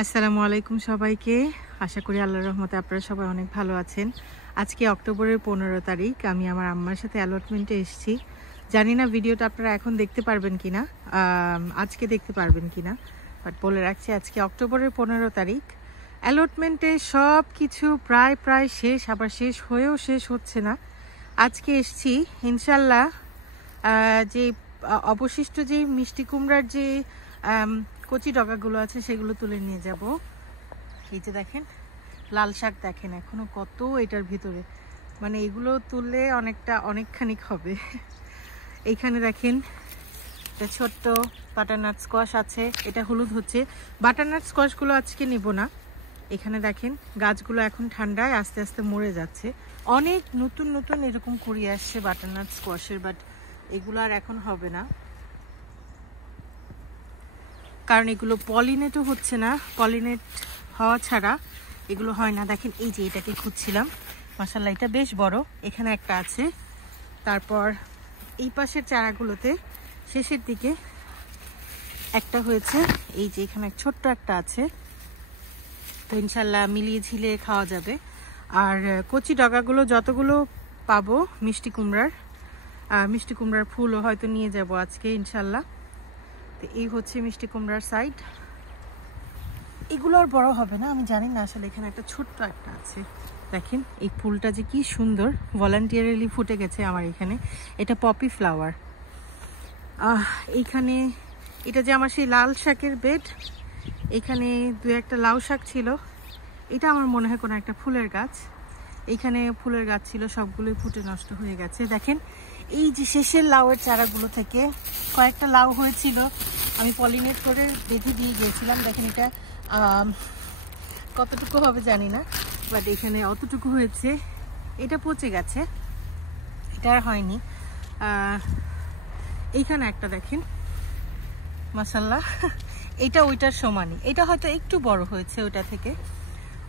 আসসালামু আলাইকুম সবাইকে। আশা করি আল্লাহর রহমতে আপনারা সবাই অনেক ভালো আছেন। আজকে অক্টোবরের 15 তারিখ। আমি আমার আম্মার সাথে অ্যালটমেন্টে এসেছি। জানি না ভিডিওটা আপনারা এখন দেখতে পারবেন কিনা, আজকে দেখতে পারবেন কিনা, বাট বলে রাখছি আজকে অক্টোবরের 15 তারিখ। অ্যালটমেন্টে সব কিছু প্রায় শেষ, আবার শেষ হয়েও শেষ হচ্ছে না। আজকে এসেছি ইনশাল্লাহ যে অবশিষ্ট যে মিষ্টি কুমড়ার যে কচি ডগাগুলো আছে সেগুলো তুলে নিয়ে যাব। এই যে দেখেন লাল শাক, দেখেন এখনো কত এটার ভিতরে, মানে এগুলো তুললে অনেকখানি হবে। এইখানে দেখেন একটা ছোট্ট বাটারনাট স্কোয়াশ আছে, এটা হলুদ হচ্ছে। বাটারনাট স্কোয়াশগুলো আজকে নেব না। এখানে দেখেন গাছগুলো এখন ঠান্ডায় আস্তে আস্তে মরে যাচ্ছে। অনেক নতুন নতুন এরকম কুড়িয়ে আসছে বাটারনাট স্কোয়াশের, বাট এগুলো আর এখন হবে না, কারণ এগুলো পলিনেটও হচ্ছে না। পলিনেট হওয়া ছাড়া এগুলো হয় না। দেখেন এই যে এটাকে খুঁজছিলাম, মাশাআল্লাহ এটা বেশ বড়, এখানে একটা আছে। তারপর এই পাশের চারাগুলোতে শেষের দিকে একটা হয়েছে, এই যে এখানে ছোট্ট একটা আছে। তো ইনশাল্লাহ মিলিয়ে ঝিলিয়ে খাওয়া যাবে। আর কচি ডগাগুলো যতগুলো পাবো মিষ্টি কুমড়ার ফুলও হয়তো নিয়ে যাব আজকে ইনশাল্লাহ। তো এই হচ্ছে মিষ্টি কুমড়ার সাইড। এগুলো আর বড় হবে না, আমি জানি না আসলে। এখানে একটা ছোট্ট একটা আছে, দেখেন এই ফুলটা যে কি সুন্দর, ভলান্টিয়ারিলি ফুটে গেছে আমার এখানে। এটা পপি ফ্লাওয়ার। এইখানে এটা যে আমার সেই লাল শাকের বেড, এখানে দু একটা লাউ শাক ছিল। এটা আমার মনে হয় কোনো একটা ফুলের গাছ। এইখানে ফুলের গাছ ছিল, সবগুলোই ফুটে নষ্ট হয়ে গেছে। দেখেন এই যে শেষের লাউয়ের চারাগুলো থেকে কয়েকটা লাউ হয়েছিল, আমি পলিনেট করে বেঁধে দিয়ে গিয়েছিলাম। দেখেন এটা কতটুকু হবে জানি না, বাট এখানে অতটুকু হয়েছে। এটা পচে গেছে, এটা আর হয়নি। এইখানে একটা দেখেন মাশাআল্লাহ, এটা ওইটার সমানই। এটা হয়তো একটু বড় হয়েছে ওইটা থেকে,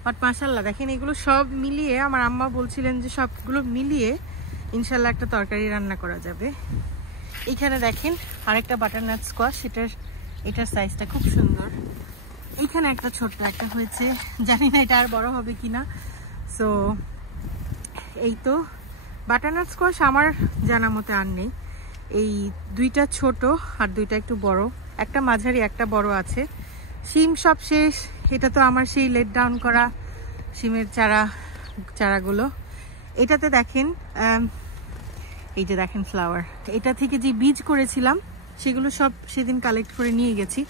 বাট মাশাআল্লাহ দেখেন এগুলো সব মিলিয়ে আমার আম্মা বলছিলেন যে সবগুলো মিলিয়ে ইনশাল্লাহ একটা তরকারি রান্না করা যাবে। এইখানে দেখেন আরেকটা বাটারনাট স্কোয়াশ, এটার সাইজটা খুব সুন্দর। এইখানে একটা ছোট্ট একটা হয়েছে, জানি না এটা আর বড় হবে কিনা। সো এই তো বাটারনাট স্কোয়াশ আমার জানা মতে আর নেই। এই দুইটা ছোট আর দুইটা একটু বড়, একটা মাঝারি একটা বড় আছে। শিম সব শেষ। এটা তো আমার সেই লেট ডাউন করা শিমের চারাগুলো। এটাতে দেখেন এই যে দেখেন ফ্লাওয়ার, এটা থেকে যে বীজ করেছিলাম সেগুলো সব সেদিন কালেক্ট করে নিয়ে গেছি।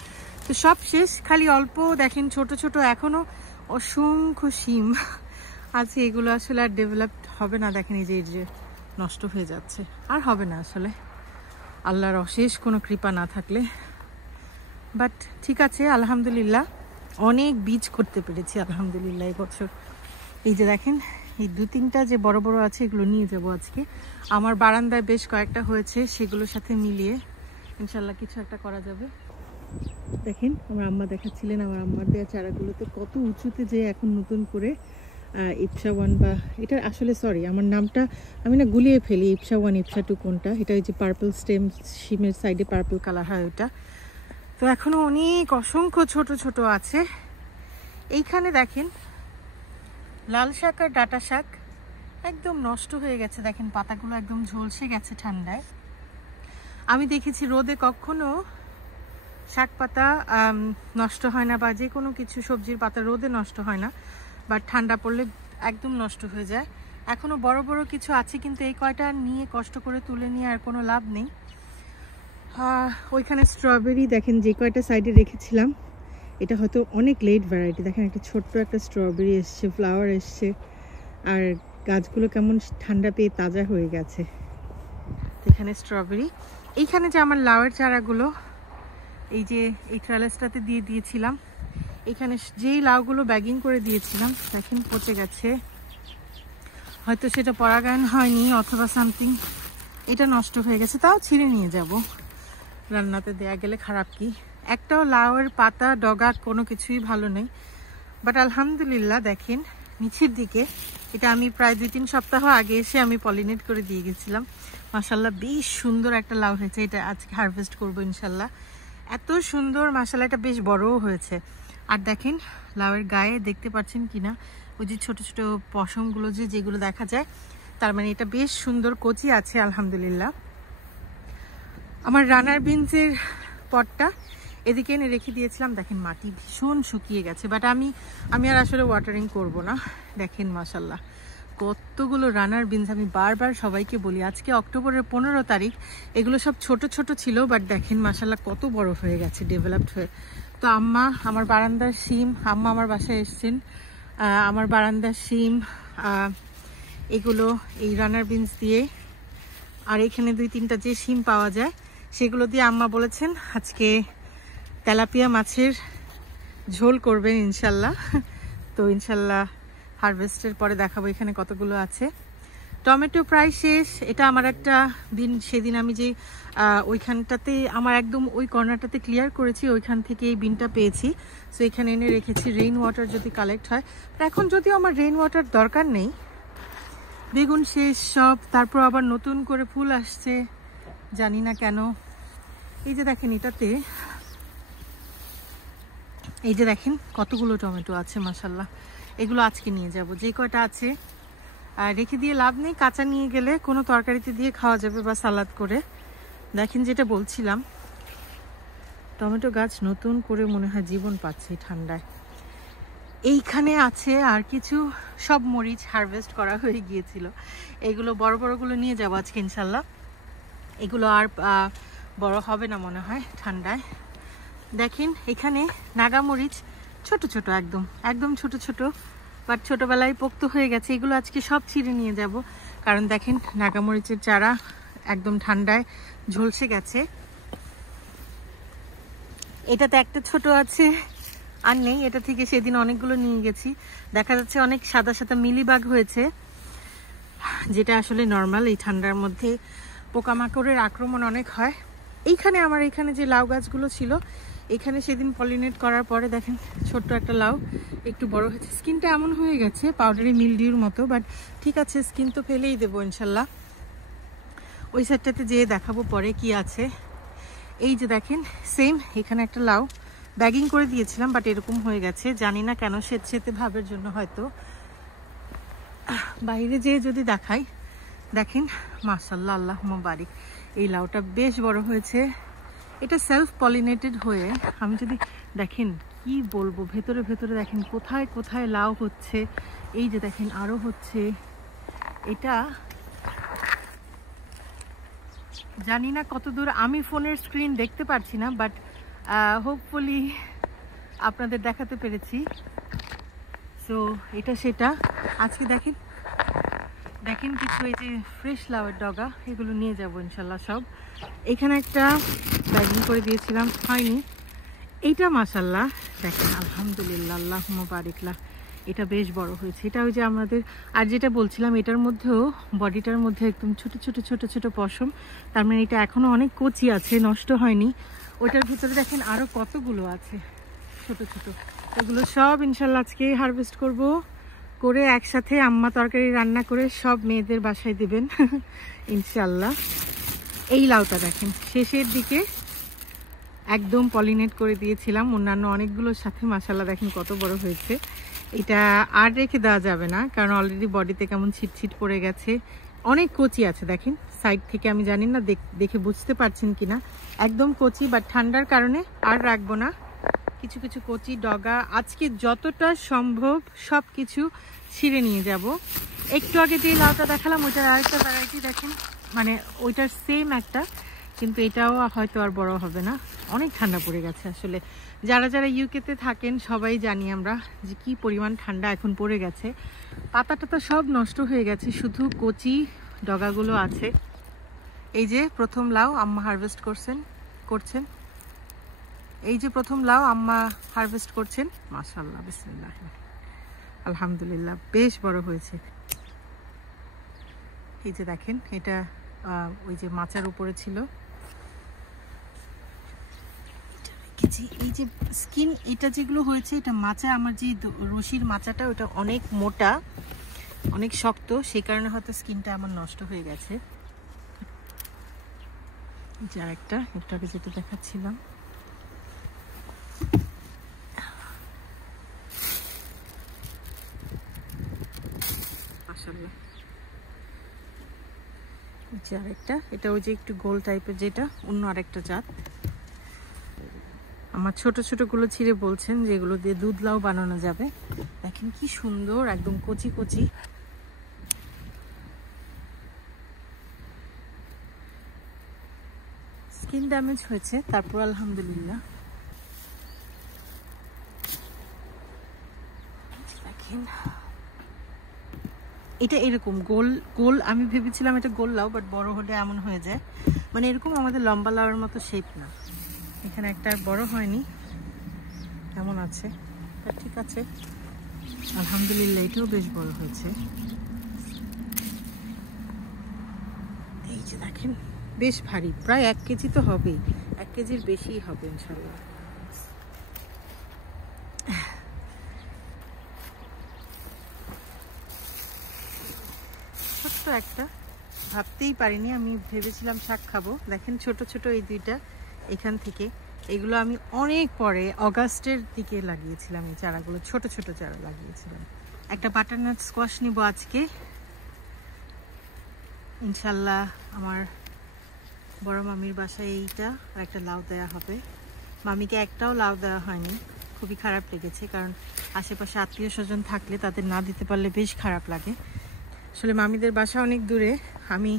তো সব শেষ, খালি অল্প দেখেন ছোট ছোট এখনো অসংখ্য শিম আছে। এগুলো আসলে আর ডেভেলপ হবে না। দেখেন এই যে নষ্ট হয়ে যাচ্ছে, আর হবে না আসলে আল্লাহর অশেষ কোনো কৃপা না থাকলে। বাট ঠিক আছে আলহামদুলিল্লাহ, অনেক বীজ করতে পেরেছি আলহামদুলিল্লাহ এবছর। এই যে দেখেন এই দু তিনটা যে বড় বড় আছে এগুলো নিয়ে যাব আজকে। আমার বারান্দায় বেশ কয়েকটা হয়েছে, সেগুলোর সাথে মিলিয়ে ইনশাল্লাহ কিছু একটা করা যাবে। দেখেন আমার আম্মা দেখাচ্ছিলেন আমার আম্মার দেওয়া চারাগুলোতে কত উঁচুতে যে এখন নতুন করে ইপসা ওয়ান, বা এটা আসলে সরি আমার নামটা আমি না গুলিয়ে ফেলি, ইপসা ওয়ান ইপসা টু কোনটা। এটা ওই যে পার্পল স্টেম, শিমের সাইডে পার্পল কালার হয় ওটা। তো এখনো অনেক অসংখ্য ছোট ছোট আছে। এইখানে দেখেন লাল শাক আর ডাঁটা শাক একদম নষ্ট হয়ে গেছে। দেখেন পাতাগুলো একদম ঝলসে গেছে ঠান্ডায়। আমি দেখেছি রোদে কখনো শাক পাতা নষ্ট হয় না, বা যে কোনো কিছু সবজির পাতা রোদে নষ্ট হয় না, বাট ঠান্ডা পড়লে একদম নষ্ট হয়ে যায়। এখনো বড় বড় কিছু আছে, কিন্তু এই কয়টা নিয়ে কষ্ট করে তুলে নিয়ে আর কোনো লাভ নেই। ওইখানে স্ট্রবেরি দেখেন যে কয়টা সাইডে রেখেছিলাম, এটা হয়তো অনেক লেট ভ্যারাইটি। দেখেন একটা ছোট্ট একটা স্ট্রবেরি এসছে, ফ্লাওয়ার এসছে, আর গাছগুলো কেমন ঠান্ডা পেয়ে তাজা হয়ে গেছে। এখানে স্ট্রবেরি। এইখানে যে আমার লাউয়ের চারাগুলো এই যে এই ট্রেলেসটাতে দিয়ে দিয়েছিলাম, এখানে যেই লাউগুলো ব্যাগিং করে দিয়েছিলাম দেখেন পচে গেছে। হয়তো সেটা পরাগায়ন হয়নি অথবা সামথিং, এটা নষ্ট হয়ে গেছে। তাও ছিঁড়ে নিয়ে যাব, রান্নাতে দেয়া গেলে খারাপ কি। একটাও লাউয়ের পাতা ডগা কোনো কিছুই ভালো নেই। বাট আলহামদুলিল্লাহ দেখেন নিচের দিকে, এটা আমি প্রায় 2-3 সপ্তাহ আগে এসে আমি পলিনেট করে দিয়ে গেছিলাম। মাশাআল্লাহ বেশ সুন্দর একটা লাউ হয়েছে, এটা আজকে হারভেস্ট করবো ইনশাল্লাহ। এত সুন্দর মাশাআল্লাহ, এটা বেশ বড়ও হয়েছে। আর দেখেন লাউয়ের গায়ে দেখতে পাচ্ছেন কিনা ওই যে ছোট ছোট পশমগুলো যেগুলো দেখা যায়, তার মানে এটা বেশ সুন্দর কচি আছে আলহামদুলিল্লাহ। আমার রানার বিনসের পটটা এদিকে এনে রেখে দিয়েছিলাম, দেখেন মাটি ভীষণ শুকিয়ে গেছে, বাট আমি আর আসলে ওয়াটারিং করব না। দেখেন মাশাল্লাহ কতগুলো রানার বিনস, আমি বারবার সবাইকে বলি আজকে অক্টোবরের 15 তারিখ, এগুলো সব ছোট ছোট ছিল, বাট দেখেন মাশাল্লাহ কত বড় হয়ে গেছে, ডেভেলপড হয়ে। তো আম্মা আমার বারান্দার শিম, আম্মা আমার বাসায় এসছেন, আমার বারান্দার শিম এগুলো এই রানার বিনস দিয়ে, আর এখানে 2-3টা যে শিম পাওয়া যায় সেগুলো দিয়ে আম্মা বলেছেন আজকে তেলাপিয়া মাছের ঝোল করবেন ইনশাল্লাহ। তো ইনশাল্লাহ হারভেস্টের পরে দেখাবো এখানে কতগুলো আছে। টমেটো প্রায় শেষ। এটা আমার একটা বিন, সেদিন আমি যে ওইখানটাতে আমার একদম ওই কর্নারটাতে ক্লিয়ার করেছি, ওইখান থেকে এই বিনটা পেয়েছি, সো এখানে এনে রেখেছি রেইন ওয়াটার যদি কালেক্ট হয়। এখন যদিও আমার রেইন ওয়াটার দরকার নেই, বেগুন শেষ সব, তারপর আবার নতুন করে ফুল আসছে জানি না কেন। এই যে দেখেন এটাতে, এই যে দেখেন কতগুলো টমেটো আছে মাশাল্লাহ। এগুলো আজকে নিয়ে যাব, যে কয়টা আছে রেখে দিয়ে লাভ নেই, কাঁচা নিয়ে গেলে কোনো তরকারিতে দিয়ে খাওয়া যাবে বা সালাদ করে। দেখেন যেটা বলছিলাম, টমেটো গাছ নতুন করে মনে হয় জীবন পাচ্ছে ঠান্ডায়। এইখানে আছে আর কিছু, সব মরিচ হারভেস্ট করা হয়ে গিয়েছিল, এগুলো বড় বড়গুলো নিয়ে যাবো আজকে ইনশাল্লাহ। এগুলো আর বড় হবে না মনে হয় ঠান্ডায়। দেখেন এখানে নাগামরিচ ছোট ছোট, একদম ছোট ছোট, বাট ছোটবেলায় পোক্ত হয়ে গেছে, এগুলো আজকে সব ছিঁড়ে নিয়ে যাব, কারণ দেখেন নাগামরিচের চারা একদম ঠান্ডায় ঝলসে গেছে। এটাতে একটা ছোট আছে আর নেই, এটা থেকে সেদিন অনেকগুলো নিয়ে গেছি। দেখা যাচ্ছে অনেক সাদা সাদা মিলিবাগ হয়েছে, যেটা আসলে নর্মাল, এই ঠান্ডার মধ্যে পোকামাকড়ের আক্রমণ অনেক হয়। এইখানে আমার এখানে যে লাউ গাছগুলো ছিল, এখানে সেদিন পলিনেট করার পরে দেখেন ছোট্ট একটা লাউ একটু বড় হয়েছে, স্কিনটা এমন হয়ে গেছে পাউডারি মিলডিউর মতো, বাট ঠিক আছে, স্কিন তো ফেলেই দেবো ইনশাল্লাহ। ওই সাইডটাতে যেয়ে দেখাবো পরে কি আছে। এই যে দেখেন সেম, এখানে একটা লাউ ব্যাগিং করে দিয়েছিলাম, বাট এরকম হয়ে গেছে, জানি না কেন, সেতে ভাবের জন্য হয়তো। বাইরে যেয়ে যদি দেখাই, দেখেন মাশাআল্লাহ আল্লাহুম্মা বারিক, এই লাউটা বেশ বড় হয়েছে। এটা সেলফ পলিনেটেড হয়ে, আমি যদি দেখেন কি বলবো, ভেতরে ভেতরে দেখেন কোথায় কোথায় লাউ হচ্ছে। এই যে দেখেন আরো হচ্ছে, এটা জানি না কতদূর, আমি ফোনের স্ক্রিন দেখতে পারছি না, বাট হোপফুলি আপনাদের দেখাতে পেরেছি। সো এটা সেটা, আজকে দেখেন কিছু এই যে ফ্রেশ লাউয়ের ডগা, এগুলো নিয়ে যাবো ইনশাল্লাহ সব। এখানে একটা ব্যাগিং করে দিয়েছিলাম, হয়নি। এইটা মাশাল্লাহ দেখেন আলহামদুলিল্লাহ আল্লাহুম্মা বারিকলাহ, এটা বেশ বড় হয়েছে। এটা ওই যে আমাদের, আর যেটা বলছিলাম এটার মধ্যেও বডিটার মধ্যে একদম ছোট ছোট ছোট ছোট পশম, তার মানে এটা এখনো অনেক কচি আছে, নষ্ট হয়নি। ওইটার ভিতরে দেখেন আরো কতগুলো আছে ছোট ছোট, এগুলো সব ইনশাল্লাহ আজকে হারভেস্ট করব, করে একসাথে আম্মা তরকারি রান্না করে সব মেয়েদের বাসায় দিবেন ইনশাল্লাহ। এই লাউটা দেখেন শেষের দিকে একদম পলিনেট করে দিয়েছিলাম অন্যান্য অনেকগুলোর সাথে, মাশাআল্লাহ দেখেন কত বড় হয়েছে। এটা আর রেখে দেওয়া যাবে না, কারণ অলরেডি বডিতে কেমন ছিটছিট পড়ে গেছে, অনেক কচি আছে দেখেন সাইড থেকে, আমি জানি না দেখে বুঝতে পারছেন কিনা, একদম কচি, বাট ঠান্ডার কারণে আর রাখবো না। কিছু কিছু কচি ডগা আজকে যতটা সম্ভব সব কিছু ছিঁড়ে নিয়ে যাব। একটু আগে যে লাউটা দেখালাম ওইটার আরেকটা ভ্যারাইটি দেখেন, মানে ওইটার সেম একটা, কিন্তু এটাও হয়তো আর বড় হবে না, অনেক ঠান্ডা পড়ে গেছে। আসলে যারা যারা ইউকেতে থাকেন সবাই জানি আমরা যে কি পরিমাণ ঠান্ডা এখন পড়ে গেছে। পাতা টাতা সব নষ্ট হয়ে গেছে, শুধু কচি ডগাগুলো আছে। এই যে প্রথম লাউ আম্মা হারভেস্ট করছেন, এই যে প্রথম লাউ আম্মা হারভেস্ট করছেন, মাশাআল্লাহ বিসমিল্লাহ আলহামদুলিল্লাহ বেশ বড় হয়েছে। এই যে দেখেন এটা ওই যে মাচার উপরে ছিল, এই যে স্কিন এটা যেগুলো হয়েছে, এটা মাচা, আমার যে রশির মাচাটা ওটা অনেক মোটা অনেক শক্ত, সেই কারণে হয়তো স্কিনটা আমার নষ্ট হয়ে গেছে। যে আরেকটা একটু আগে যেটা দেখাচ্ছিলাম, যে আরেকটা, এটা ওই যে একটু গোল টাইপের, যেটা অন্য আরেকটা জাত। আমার ছোট ছোট গুলো ছিঁড়ে বলছেন যে এগুলো দিয়ে দুধ লাউ বানানো যাবে। দেখেন কি সুন্দর, একদম কচি কচি। স্কিন ড্যামেজ হয়েছে, তারপর আলহামদুলিল্লাহ। দেখেন এটা এরকম গোল গোল, আমি ভেবেছিলাম এটা গোল লাউ, বাট বড় হলে এমন হয়ে যায়, মানে এরকম আমাদের লম্বা লাউয়ের মতো শেপ না। এখানে একটা বড় হয়নি, এমন আছে, ঠিক আছে আলহামদুলিল্লাহ। এটাও বেশ বড় হয়েছে। এই যে দেখেন বেশ ভারী, প্রায় 1 কেজি তো হবেই, 1 কেজির বেশিই হবে ইনশাল্লাহ। ছোট্ট একটা, ভাবতেই পারিনি, আমি ভেবেছিলাম শাক খাবো। দেখেন ছোট ছোট এই দুইটা এখান থেকে, এগুলো আমি অনেক পরে অগাস্টের দিকে লাগিয়েছিলাম। এই চারাগুলো ছোট ছোট চারা লাগিয়েছিলাম। একটা বাটারনাট স্কোয়াশ নিব আজকে ইনশাল্লাহ। আমার বড় মামির বাসায় এইটা আর একটা লাউ দেওয়া হবে। মামিকে একটাও লাউ দেওয়া হয়নি, খুবই খারাপ লেগেছে, কারণ আশেপাশে আত্মীয় স্বজন থাকলে তাদের না দিতে পারলে বেশ খারাপ লাগে। আসলে মামিদের বাসা অনেক দূরে, আমি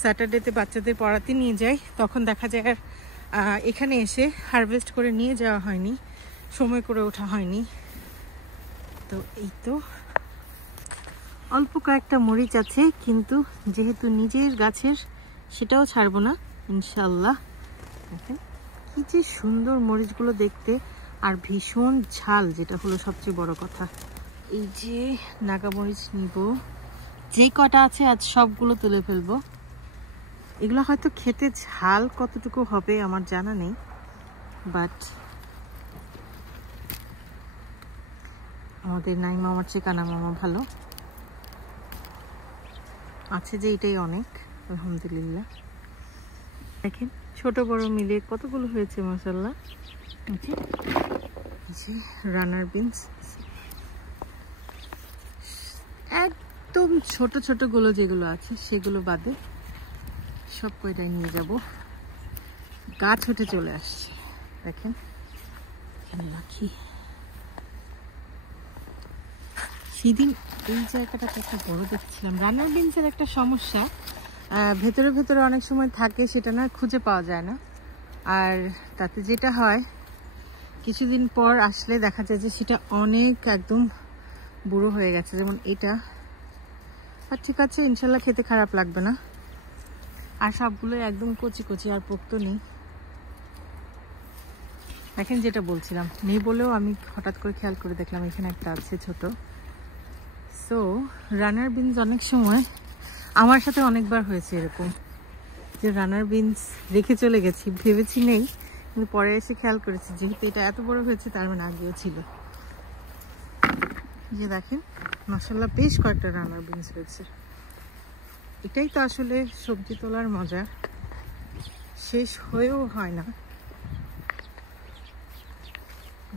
স্যাটারডেতে বাচ্চাদের পড়াতে নিয়ে যাই, তখন দেখা যায় আর এখানে এসে হারভেস্ট করে নিয়ে যাওয়া হয়নি, সময় করে ওঠা হয়নি। তো এই তো অল্প কয়েকটা মরিচ আছে, কিন্তু যেহেতু নিজের গাছের সেটাও ছাড়বো না ইনশাল্লাহ। দেখেন কি যে সুন্দর মরিচগুলো দেখতে, আর ভীষণ ঝাল, যেটা হলো সবচেয়ে বড় কথা। এই যে নাগা মরিচ নিব, যে কটা আছে আজ সবগুলো তুলে ফেলবো। এগুলো হয়তো খেতে ঝাল কতটুকু হবে আমার জানা নেই, বাট আমাদের নাইমা আমার চেয়ে কানা মামা ভালো আছে, যে এটাই অনেক আলহামদুলিল্লাহ। দেখেন ছোট বড় মিলে কতগুলো হয়েছে মাশাআল্লাহ। রানার বিনস একদম ছোট ছোট গুলো যেগুলো আছে সেগুলো বাদে সব কয়টাই নিয়ে যাব। গাছ উঠে চলে আসছে, দেখেন রাখি। সেদিন এই জায়গাটাতে একটা বড় দেখছিলাম। রানার বিনসের একটা সমস্যা, ভেতরে ভেতরে অনেক সময় থাকে, সেটা না খুঁজে পাওয়া যায় না। আর তাতে যেটা হয়, কিছুদিন পর আসলে দেখা যায় যে সেটা অনেক একদম বুড়ো হয়ে গেছে, যেমন এটা। আর ঠিক আছে ইনশাল্লাহ, খেতে খারাপ লাগবে না। আর সবগুলো একদম কচি কচি, আর পোক্ত নেই। দেখেন যেটা বলছিলাম, নেই বলেও আমি হঠাৎ করে খেয়াল করে দেখলাম এখানে একটা আছে ছোট। সো রানার বিনস অনেক সময় আমার সাথে অনেকবার হয়েছে এরকম, যে রানার বিনস রেখে চলে গেছি, ভেবেছি নেই, কিন্তু পরে এসে খেয়াল করেছি যেহেতু এটা এত বড় হয়েছে, তার মানে আগেও ছিল। যে দেখেন মাশাআল্লাহ বেশ কয়েকটা রানার বিনস হয়েছে। এটাই তো আসলে সবজি তোলার মজা, শেষ হয়েও হয় না।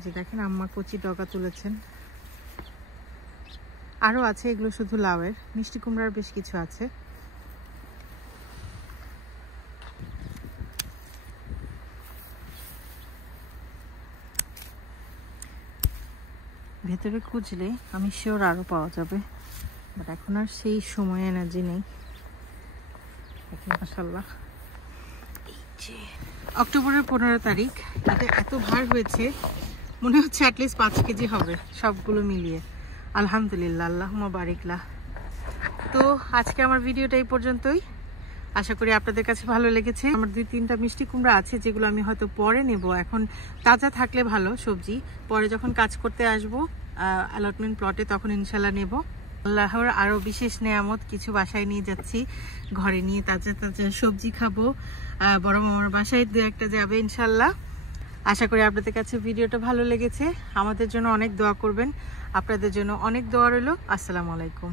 যে দেখেন আম্মা কচি ডগা তুলেছেন, আরো আছে, এগুলো শুধু লাউয়ের। মিষ্টি কুমড়ার বেশ কিছু আছে। ভেতরে খুঁজলে আমি শিওর আরো পাওয়া যাবে, বাট এখন আর সেই সময় এনার্জি নেই। মাশাআল্লাহ অক্টোবরের 15 তারিখ, এটা এত ভার হয়েছে, মনে হচ্ছে অ্যাটলিস্ট 5 কেজি হবে সবগুলো মিলিয়ে। আলহামদুলিল্লাহ, আল্লাহুম্মা বারিকলাহ। তো আজকে আমার ভিডিওটা এই পর্যন্তই, আশা করি আপনাদের কাছে ভালো লেগেছে। আমার 2-3টা মিষ্টি কুমড়া আছে যেগুলো আমি হয়তো পরে নেব, এখন তাজা থাকলে ভালো সবজি, পরে যখন কাজ করতে আসবো অ্যালটমেন্ট প্লটে তখন ইনশাল্লাহ নেব। আল্লাহর আরো বিশেষ নেয়ামত কিছু বাসায় নিয়ে যাচ্ছি, ঘরে নিয়ে তাজা তাজা সবজি খাবো। বড় মামার বাসায় 2-1টা যাবে ইনশাল্লাহ। আশা করি আপনাদের কাছে ভিডিওটা ভালো লেগেছে। আমাদের জন্য অনেক দোয়া করবেন, আপনাদের জন্য অনেক দোয়া রইল। আসসালামু আলাইকুম।